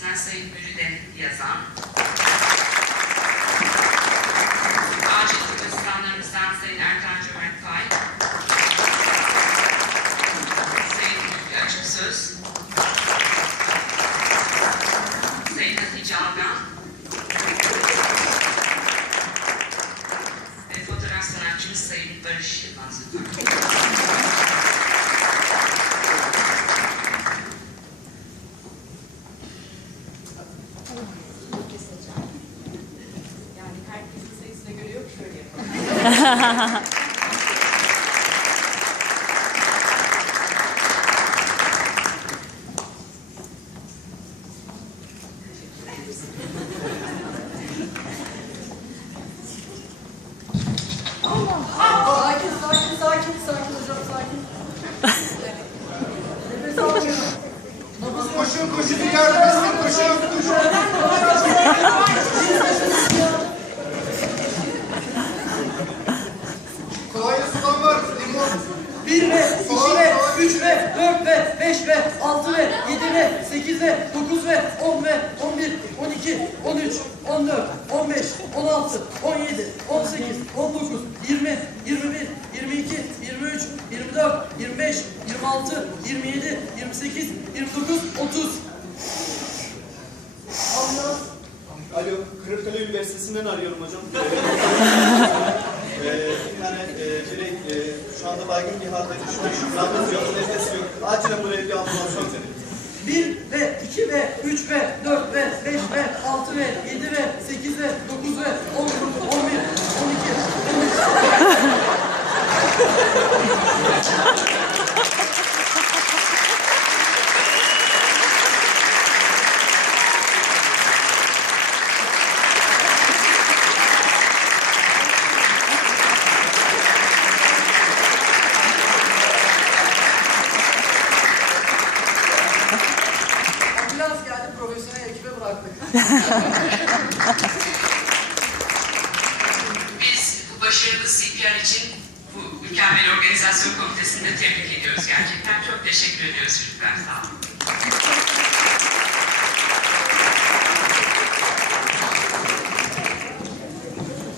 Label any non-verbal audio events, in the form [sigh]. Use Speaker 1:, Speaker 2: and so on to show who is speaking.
Speaker 1: Fakültesinden Sayın Müride yazan. Acil asistanlarımızdan Sayın Erkan Cömert Fay. Sayın Lütfü Açık Söz. Sayın Hatice Algan. Ve fotoğraf sanatçımız Sayın Barış Yılmaz lütfen.
Speaker 2: Koşun koşun yardım etsin koşun koşun.
Speaker 3: 1 ve 2 ve 3 ve 4 ve 5 ve 6 ve 7 ve 8 ve 9 ve 10 ve 11, 12, 13, 14, 15, 16, 17, 18, 19, 20, 21, 22, 23, 24, 25, 26, 27, 28, 29, 30. Ambulans.
Speaker 4: Alo, Kırıkkale Üniversitesi'nden arıyorum hocam. [laughs] anda baygın bir halde düşmüş. Nabız yok, nefes yok. Acilen buraya bir ambulans gönderin.
Speaker 3: 1 ve 2 ve 3 ve 4 ve 5 ve 6 ve 7 ve 8 ve 9 ve 10, 11, 12, 13. Ambulans geldi profesyonel ekibe bıraktık.
Speaker 1: Biz bu başarılı CPR için bu mükemmel organizasyon komitesini de tebrik ediyoruz gerçekten. Çok teşekkür ediyoruz çocuklar. Sağ olun.